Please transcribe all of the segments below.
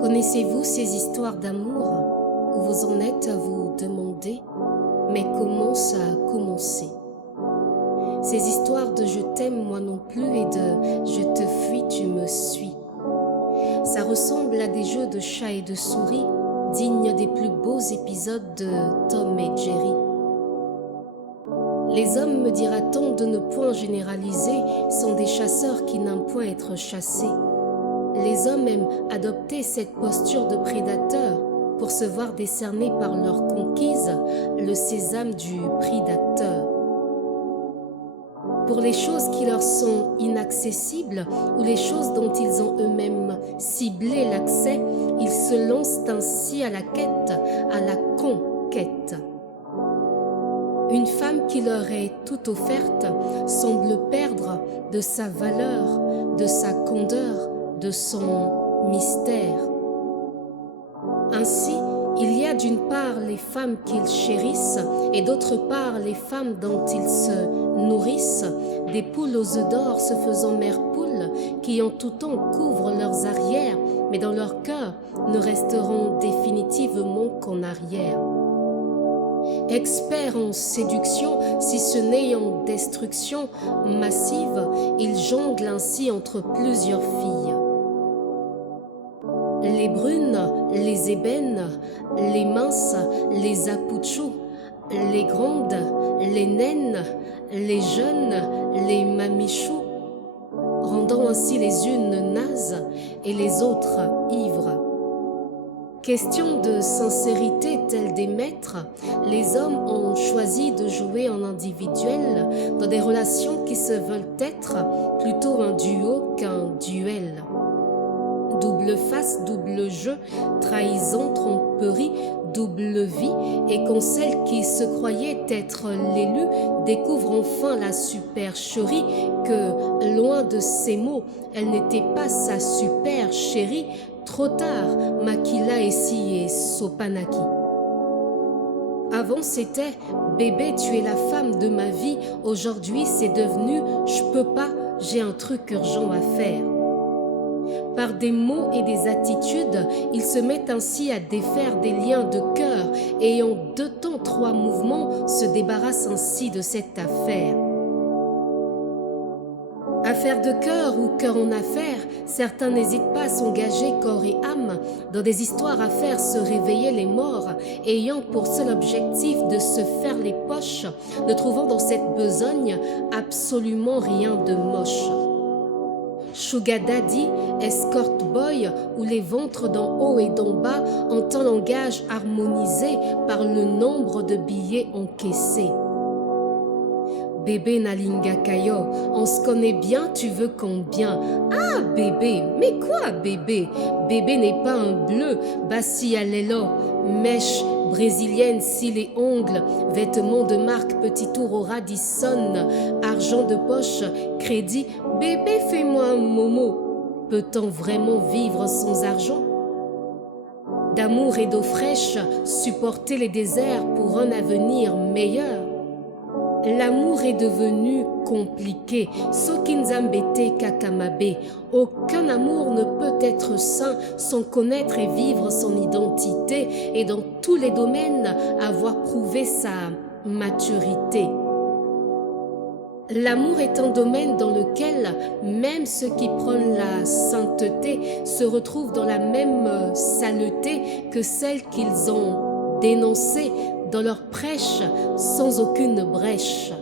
Connaissez-vous ces histoires d'amour où vous en êtes à vous demander mais comment ça a commencé? Ces histoires de je t'aime moi non plus et de je te fuis tu me suis. Ça ressemble à des jeux de chat et de souris dignes des plus beaux épisodes de Tom et Jerry. Les hommes, me dira-t-on, de ne point généraliser, sont des chasseurs qui n'aiment point être chassés. Les hommes aiment adopter cette posture de prédateur pour se voir décerner par leur conquise le sésame du prix d'acteur. Pour les choses qui leur sont inaccessibles ou les choses dont ils ont eux-mêmes ciblé l'accès, ils se lancent ainsi à la quête, à la conquête. Une femme qui leur est toute offerte semble perdre de sa valeur, de sa candeur, de son mystère. Ainsi, il y a d'une part les femmes qu'ils chérissent et d'autre part les femmes dont ils se nourrissent, des poules aux œufs d'or se faisant mères poules qui en tout temps couvrent leurs arrières, mais dans leur cœur ne resteront définitivement qu'en arrière. Experts en séduction, si ce n'est en destruction massive, ils jonglent ainsi entre plusieurs filles. Les brunes, les ébènes, les minces, les apouchous, les grandes, les naines, les jeunes, les mamichous, rendant ainsi les unes nazes et les autres ivres. Question de sincérité telle des maîtres, les hommes ont choisi de jouer en individuel dans des relations qui se veulent être plutôt un duo qu'un duel. Double face, double jeu, trahison, tromperie, double vie, et quand celle qui se croyait être l'élu découvre enfin la supercherie que, loin de ses mots, elle n'était pas sa super chérie, trop tard, Makila Essi et Sopanaki. Avant c'était « Bébé, tu es la femme de ma vie », aujourd'hui c'est devenu « Je peux pas, j'ai un truc urgent à faire ». Par des mots et des attitudes, ils se mettent ainsi à défaire des liens de cœur et en 2 temps 3 mouvements se débarrassent ainsi de cette affaire. Affaire de cœur ou cœur en affaire, certains n'hésitent pas à s'engager corps et âme dans des histoires à faire se réveiller les morts, ayant pour seul objectif de se faire les poches, ne trouvant dans cette besogne absolument rien de moche. Sugar Daddy, escort boy ou les ventres d'en haut et d'en bas en temps langage harmonisé par le nombre de billets encaissés. Bébé Nalinga Kayo, on se connaît bien, tu veux combien? Ah bébé, mais quoi bébé? Bébé n'est pas un bleu, Bassi Alelo, mèche brésilienne, cils et ongles, vêtements de marque, petit tour au Radisson, argent de poche, crédit, bébé fais-moi un momo. Peut-on vraiment vivre sans argent? D'amour et d'eau fraîche, supporter les déserts pour un avenir meilleur. L'amour est devenu compliqué, Sokinzambete Kakamabe. Aucun amour ne peut être sain sans connaître et vivre son identité et dans tous les domaines avoir prouvé sa maturité. L'amour est un domaine dans lequel même ceux qui prônent la sainteté se retrouvent dans la même saleté que celle qu'ils ont dénoncée dans leur prêche sans aucune brèche.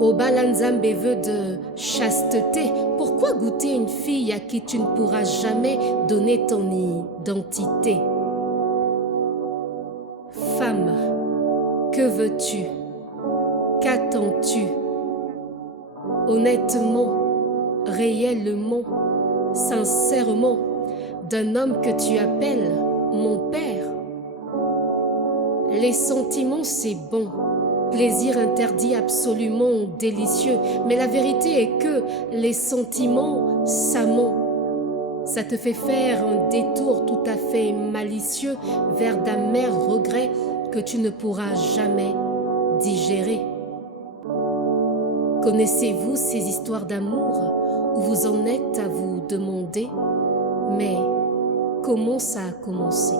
Oba Nzambe veut de chasteté. Pourquoi goûter une fille à qui tu ne pourras jamais donner ton identité? Femme, que veux-tu? Qu'attends-tu? Honnêtement, réellement, sincèrement, d'un homme que tu appelles mon père? Les sentiments, c'est bon. Plaisir interdit absolument délicieux. Mais la vérité est que les sentiments, ça ment. Ça te fait faire un détour tout à fait malicieux vers d'amers regrets que tu ne pourras jamais digérer. Connaissez-vous ces histoires d'amour où vous en êtes à vous demander, mais comment ça a commencé?